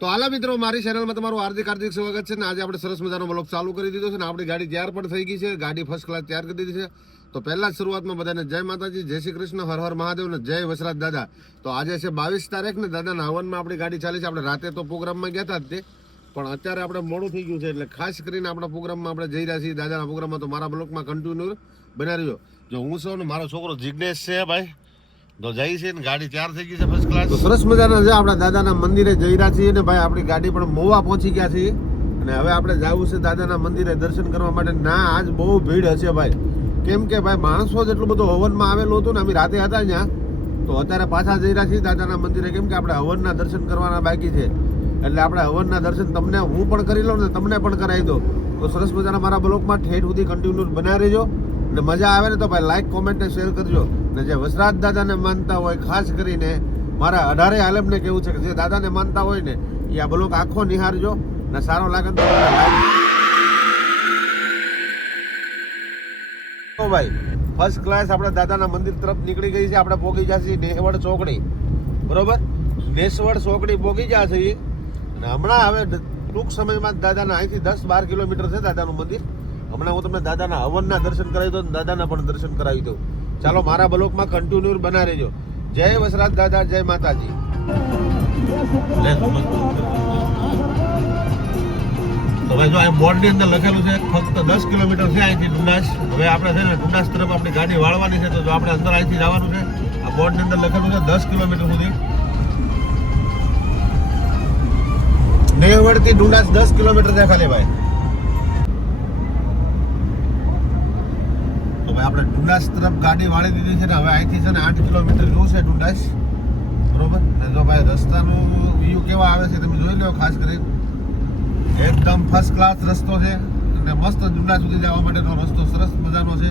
તો હાલા મિત્રો, મારી ચેનલમાં તમારું હાર્દિક સ્વાગત છે ને આજે આપણે સરસ મજાનો બ્લોગ ચાલુ કરી દીધો છે ને આપણી ગાડી તૈયાર પણ થઈ ગઈ છે. ગાડી ફર્સ્ટ ક્લાસ તૈયાર કરી દીધી છે. તો પહેલા જ શરૂઆતમાં બધાને જય માતાજી, જય શ્રી કૃષ્ણ, હર હર મહાદેવ ને જય વસરાજ દાદા. તો આજે છે 22 તારીખ ને દાદાના હવનમાં આપણી ગાડી ચાલી છે. આપણે રાતે તો પ્રોગ્રામમાં ગયા હતા તે, પણ અત્યારે આપણે મોડું થઈ ગયું છે એટલે ખાસ કરીને આપણા પ્રોગ્રામમાં આપણે જઈ રહ્યા છીએ દાદાના પ્રોગ્રામમાં. તો મારા બ્લોગમાં કન્ટિન્યુ બનાવી રહ્યો. જો હું છું ને મારો છોકરો જિજ્ઞેશ છે ભાઈ, તો જઈ છે ને ગાડી તૈયાર થઈ ગઈ છે ફર્સ્ટ ક્લાસ. તો સરસ મજાના છે આપણા દાદાના મંદિરે જઈ રહ્યા છીએ ને ભાઈ આપણી ગાડી પણ મોવા પહોંચી ગયા છીએ અને હવે આપણે જવું છે દાદાના મંદિરે દર્શન કરવા માટે. ના આજ બહુ ભીડ હશે ભાઈ, કેમ કે ભાઈ માણસો જ એટલું બધું હવનમાં આવેલું હતું ને અમે રાતે હતા ત્યાં. તો અત્યારે પાછા જઈ રહ્યા છીએ દાદાના મંદિરે, કેમ કે આપણે હવનના દર્શન કરવાના બાકી છે. એટલે આપણે હવનના દર્શન તમને હું પણ કરી લઉં ને તમને પણ કરાવી દો. તો સરસ મજાના મારા બ્લોગમાં ઠેઠ સુધી કન્ટિન્યુ બનાવી રહેજો અને મજા આવે ને તો ભાઈ લાઈક કોમેન્ટ ને શેર કરજો. ને જે વસરાજ દાદાને માનતા હોય ખાસ કરીને મારા 18 આલમને કેવું છે કે જે દાદાને માનતા હોય ને એ આ બ્લોગ આખો નિહાળજો ને સારો લાગે તો ભાઈ ફર્સ્ટ ક્લાસ આપણે દાદાના મંદિર તરફ નીકળી ગઈ છે. આપણે પહોંચી જશે નેહવડ ચોકડી, બરોબર? નેસવડ ચોકડી પહોંચી જશે અને હમણાં હવે ટૂંક સમયમાં દાદાના અહીંથી 10-12 કિલોમીટર છે દાદાનું મંદિર. હમણાં હું તમને દાદાના હવનના દર્શન કરાવી દઉં, દાદાના પણ દર્શન કરાવી દઉં. ચાલો મારા બ્લોગમાં કન્ટિન્યુ બના રહેજો. જય વસરાજ દાદા, જય માતાજી. તો ભાઈ જો આ બોર્ડની અંદર લખેલું છે ફક્ત 10 કિલોમીટર છે અહીંથી ડુંડાસ. હવે આપણે છે ને ડુંડાસ તરફ આપણી ગાડી વાળવાની છે, તો આપણે અંદર અહીંથી જવાનું છે. આ બોર્ડની અંદર લખેલું છે 10 કિલોમીટર સુધી. નેહવડથી ડુંડાસ 10 કિલોમીટર છે ખાલી ભાઈ. તો ભાઈ આપણે ડુંડાસ તરફ ગાડી વાળી દીધી છે ને હવે અહીંથી છે ને 8 કિલોમીટર દૂર છે ડુંડાસ, બરોબર? ને જો ભાઈ રસ્તાનું વ્યૂ કેવા આવે છે તમે જોઈ લો. ખાસ કરીને એકદમ ફર્સ્ટ ક્લાસ રસ્તો છે અને મસ્ત ડુંડા સુધી જવા માટેનો રસ્તો સરસ મજાનો છે.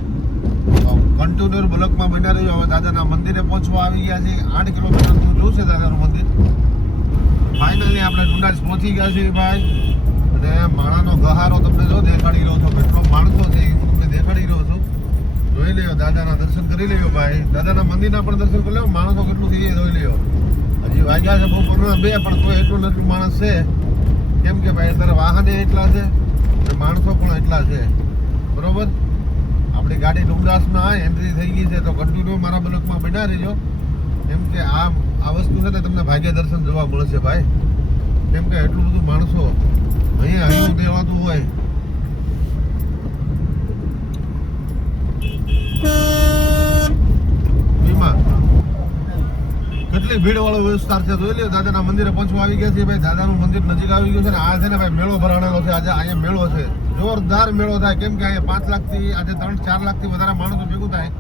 કન્ટિન્યુ બ્લોકમાં બન્યા રહ્યો. હવે દાદાના મંદિરે પહોંચવા આવી ગયા છે. 8 કિલોમીટર દૂર છે દાદાનું મંદિર. ફાઇનલી આપણે ડુંડાસ પહોંચી ગયા છીએ ભાઈ. અને માણાનો ગહારો તમને જો દેખાડી રહ્યો છો, કેટલો માણસો છે એ હું તમને દેખાડી રહ્યો છું. જોઈ લ્યો, દાદાના દર્શન કરી લ્યો ભાઈ. દાદાના મંદિરના પણ દર્શન કરી લ્યો. માણસો કેટલું થઈ જોઈ લ્યો. હજી વાગ્યા છે બપોરના 2 પણ તો એટલું માણસ છે, કેમ કે ભાઈ અત્યારે વાહને એટલા છે અને માણસો પણ એટલા છે, બરોબર? આપણી ગાડી ડુંડાસમાં એન્ટ્રી થઈ ગઈ છે. તો કન્ટિન્યુ મારા બ્લોકમાં બન્યા રહેજો, કેમ કે આ વસ્તુ છે ને તમને ભાગ્ય દર્શન જોવા મળશે ભાઈ. કેમ કે એટલું બધું માણસો અહીંયા હૈયું દેવાતું હોય. કેટલી ભીડ વાળો વિસ્તાર છે જોઈ લો. દાદાના મંદિરે પહોંચવા આવી ગયા છે ભાઈ. દાદાનું મંદિર નજીક આવી ગયું છે ને આ છે ને ભાઈ મેળો ભરાણેલો છે આજે. અહીંયા મેળો છે, જોરદાર મેળો થાય. કેમ કે અહીંયા 5 લાખથી આજે 3-4 લાખથી વધારે માણસો ભેગું થાય.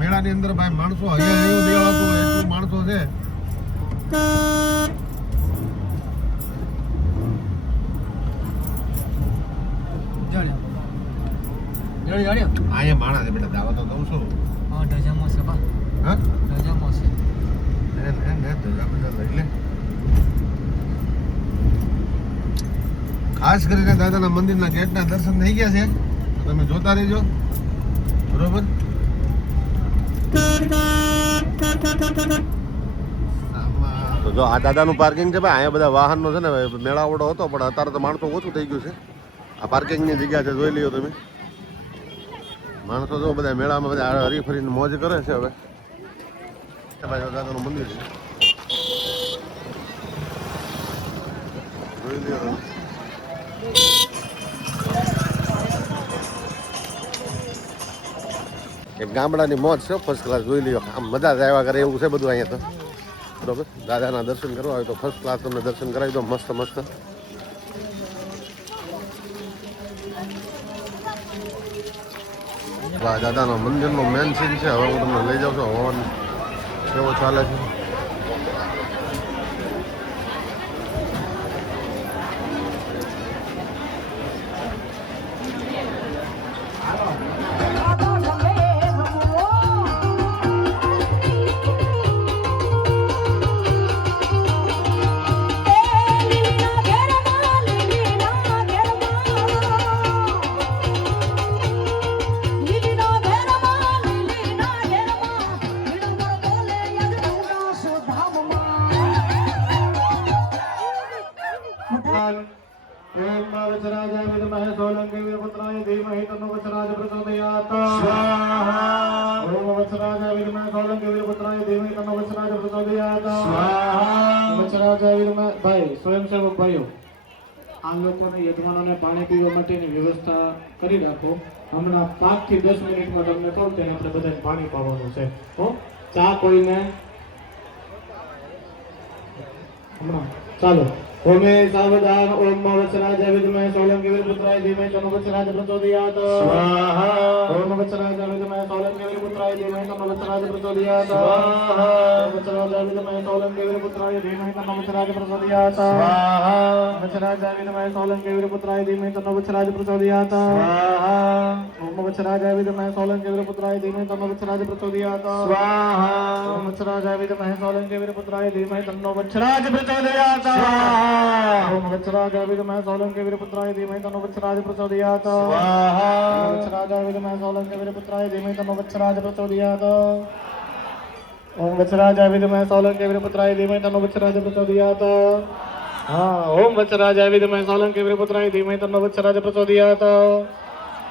મેળાની અંદર ભાઈ માણસો અહીંયા એવું દેવાતું હોય એટલું માણસો છે. અહીંયા માણસ છે બેટા, દાવા તો દઉં છું. હા ખાસ કરીને દાદાના મંદિરના ગેટના દર્શન થઈ ગયા છે, તમે જોતા રહેજો, બરોબર? તો જો આ દાદાનું પાર્કિંગ છે ભાઈ. અહીંયા બધા વાહનનો છે ને મેળાવડો હતો પણ અત્યારે તો માણસો ઓછું થઈ ગયું છે. આ પાર્કિંગની જગ્યા છે, જોઈ લ્યો તમે. માણસો જો બધા મેળામાં બધા હરીફરીને મોજ કરે છે. હવે દાદાનું મંદિર છે, જોઈ લ્યો. એક ગામડાની મોજ છે ફર્સ્ટ ક્લાસ, જોઈ લ્યો. આમ મજા જ આવ્યા કરે એવું છે બધું અહીંયા તો, બરોબર? દાદાના દર્શન કરવા હોય તો ફર્સ્ટ ક્લાસ તમને દર્શન કરાવી દો મસ્ત મસ્ત. દાદાના મંદિરનો મેન સીન છે. હવે હું તમને લઈ જાઉં છું હવન કેવો ચાલે છે. ओम वज्राजाय विद्महे सोलंकी वीरपुत्राय धीमहि तन्नो वज्राज प्रचोदयात् स्वाहा ओम वज्राजाय विद्महे सोलंकी वीरपुत्राय धीमहि तन्नो वज्राज प्रचोदयात् स्वाहा वज्राजाय विद्महे भाई स्वयंसेवक भाઈઓ આ લોકોને યજમાનોને પાણી પીવા માટેની વ્યવસ્થા કરી રાખો હમણાં 5 થી 10 મિનિટમાં તમને કહું તેને આપણે બધાને પાણી પાવાનું છે હો ચા કોઈને હમણાં ચાલો ओमे सावधान ओम वत्सराजाय विद्महे सोलंकी वीरपुत्राय धीमहि तन्नो वत्सराज प्रचोदयात् स्वाहा ओम वत्सराजाय विद्महे सोलंकी वीरपुत्राय धीमहि तन्नो वत्सराज प्रचोदयात् स्वाहा ओम वत्सराजाय विद्महे सोलंकी वीरपुत्राय धीमहि तन्नो वत्सराज प्रचोदयात् स्वाहा वत्सराजाय विद्महे सोलंकी वीरपुत्राय धीमहि तन्नो वत्सराज प्रचोदयात् स्वाहा ओम वत्सराजाय विद्महे सोलंकी वीरपुत्राय धीमहि तन्नो वत्सराज प्रचोदयात् स्वाहा ओम वत्सराजाय विद्महे सोलंकी वीरपुत्राय धीमहि तन्नो वत्सराज प्रचोदयात् स्वाहा ओम वत्सराजाय विद्महे सोलंकी वीरपुत्राय धीमहि तन्नो वत्सराज प्रचोदयात् स्वाहा ओम वत्सराजाय विद्महे सोलंकी वीरपुत्राय धीमहि तन्नो वत्सराज प्रचोदयात् ओम वत्सराजाय विद्महे सोलंकी वीरपुत्राय धीमहि तन्नो वत्सराज प्रचोदयात् हाँ ओम वत्सराजाय विद्महे सोलंकी वीरपुत्राय धीमहि तन्नो वत्सराज प्रचोदयात्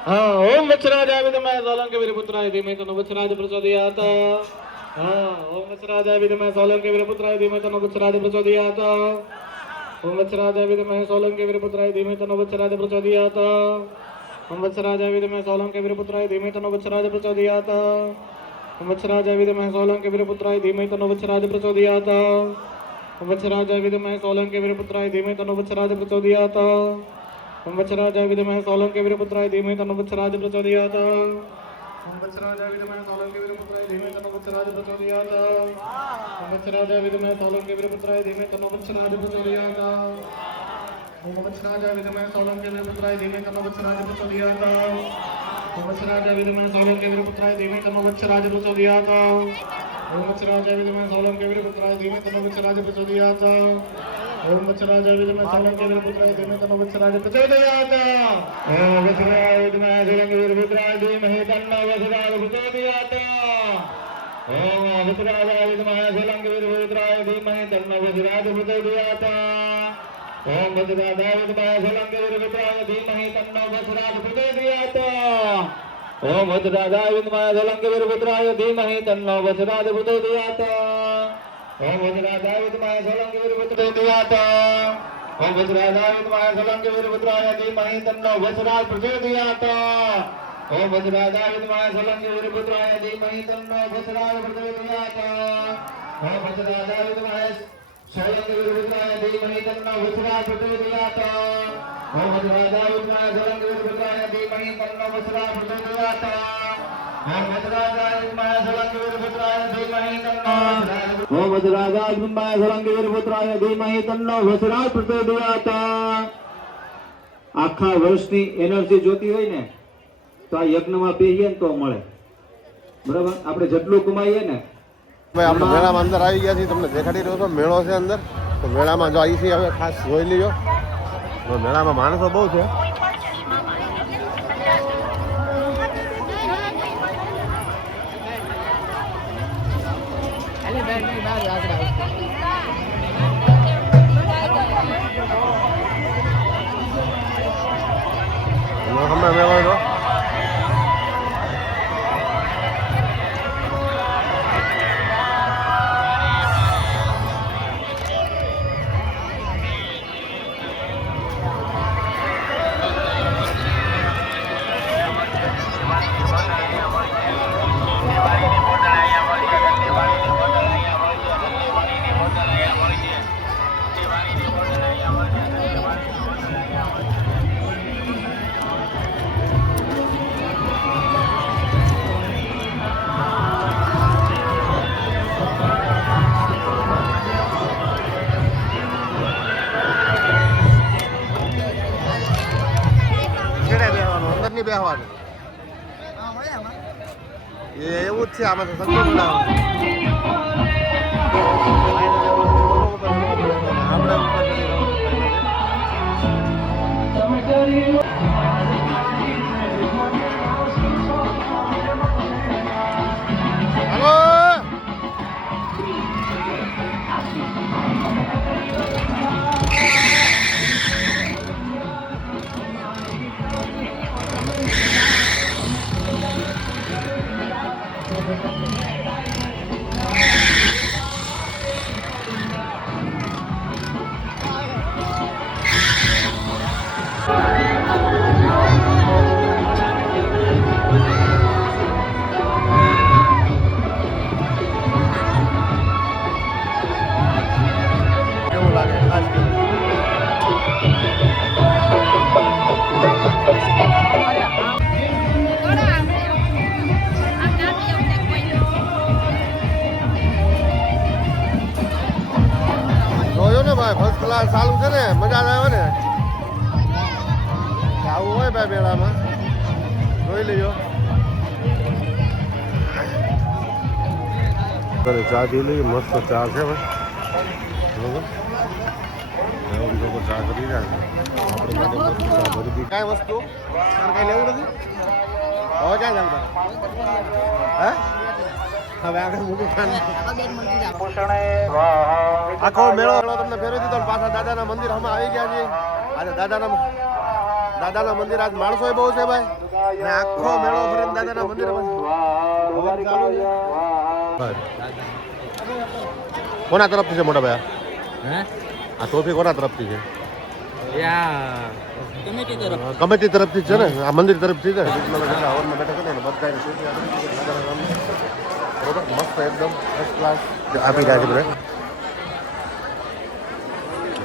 हाँ ओम वत्सराजाय विद्महे सोलंकी वीरपुत्राय धीमहि तन्नो वत्सराज प्रचोदयात् हाँ ओम वत्सराजाय विद्महे सोलंकी वीरपुत्राय धीमहि तन्नो वत्सराज प्रचोदयात् ओम वत्सराजाय विद्महे सोलंकी वीरपुत्राय धीमहि तन्नो वत्सराज प्रचोदयात् ओम वत्सराजाय विद्महे सोलंकी वीरपुत्राय धीमहि तन्नो वत्सराज प्रचोदयात् ओम वत्सराजाय विद्महे सोलंकी वीरपुत्राय धीमहि तन्नो वत्सराज प्रचोदयात् ओम वत्सराजाय विद्महे सोलंकी वीरपुत्राय धीमहि तन्नो वत्सराज प्रचोदयात् ओम वत्सराजाय विद्महे सोलंकी वीरपुत्राय धीमहि तन्नो वत्सराज प्रचोदयात् ओम वत्सराजाय विद्महे सोलंकी वीरपुत्राय धीमहि तन्नो वत्सराज प्रचोदयात् ओम वत्सराजाय विद्महे सोलंकी वीरपुत्राय धीमहि तन्नो वत्सराज प्रचोदयात् ओम वत्सराजाय विद्महे सोलंकी वीरपुत्राय धीमहि तन्नो वत्सराज प्रचोदयात् ओम वत्सराजाय विद्महे सोलंकी वीरपुत्राय धीमहि तन्नो वत्सराज प्रचोदयात् ओम वत्सराजाय विद्महे सोलंकी वीरपुत्राय धीमहि तन्नो वत्सराज प्रचोदयात् ओम वत्सराजाय विद्महे सोलंकी वीरपुत्राय धीमहि तन्नो वत्सराज प्रचोदयात् ओम वत्सराजाय विद्महे सोलंकी वीरपुत्राय धीमहि तन्नो वत्सराज प्रचोदयात् ओम वत्सराजाय विद्महे सोलंकी वीरपुत्राय धीमहि तन्नो वत्सराज प्रचोदयात् ओम वत्सराजाय विद्महे सोलंकी वीरपुत्राय धीमहि तन्नो वत्सराज प्रचोदयात् ओम वत्सराजाय विद्महे सोलंकी वीरपुत्राय धीमहि तन्नो वत्सराज प्रचोदयात् ओम वज्राजाय विद्महे सोलंकी वीरपुत्राय प्रचोदयात् ओम वज्राजाय विद्महे सोलंकी वीरपुत्राय धीमहि तन्नो वत्सराज प्रचोदयात् ओम वज्राजाय विद्महे सोलंकी वीरपुत्राय धीमहि तन्नो वत्सराज प्रचोदयात् ओम वज्राजाय विद्महे सोलंकी वीरपुत्राय धीमहि तन्नो वत्सराज प्रचोदयात् ओम वज्राजाय विद्महे सोलंकी वीरपुत्राय धीमहि तन्नो वत्सराज प्रचोदयात् ओम वज्राजाय विद्महे सोलंकी वीरपुत्राय धीमहि तन्नो ओम वज्राजाय विद्महे सोलंकी वीरपुत्राय धीमहि तन्नो वत्सराज प्रचोदयात् આખા વર્ષની એનર્જી જોતી હોય ને તો આ યજ્ઞમાં બેહીએ ને તો મળે બરાબર આપણે જેટલું કમાઈએ ને ભાઈ આપણે મેળામાં અંદર આવી ગયા છીએ તમને દેખાડી રહ્યો છો મેળો છે અંદર તો મેળામાં જો અહીંથી હવે ખાસ જોઈ લીજો મેળામાં માણસો બહુ છે હમણાં મેળો તો બેહવાનું એ એવું જ છે આમાં સંકલ્પ આપણે મજા જ આવે ને આવું હોય ભાઈ મેળામાં જોઈ લેજો ચા પી લઈએ મસ્ત ચા છે ભાઈ બરોબર લોકો ચા કરી જાય આપણે માટે મસ્ત ચા ભરી દી કાંઈ વસ્તુ તારે કાંઈ લેવું નથી હવે ક્યાં જાવ હે હવે આગળ મૂકી આખો મેળો તમને ફેરવી દીધો ને પાછા દાદાના મંદિર અમે આવી ગયા છીએ આજે દાદાના મંદિર આજ માણસો બહુ છે ભાઈ ને આખો મેળો ફરીને દાદાના મંદિર કોના તરફથી છે મોટા ભાઈ આ ટોફી કોના તરફથી છે કમિટી તરફથી છે ને આ મંદિર તરફથી છે બધા મસ્ત એકદમ ફર્સ્ટ ક્લાસ આપી રહ્યા છે બધા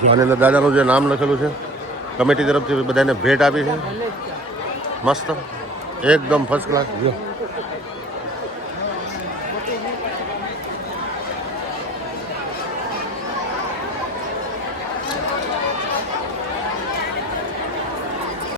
આની અંદર દાદાનું જે નામ લખેલું છે કમિટી તરફથી બધાને ભેટ આપી છે મસ્ત એકદમ ફર્સ્ટ ક્લાસ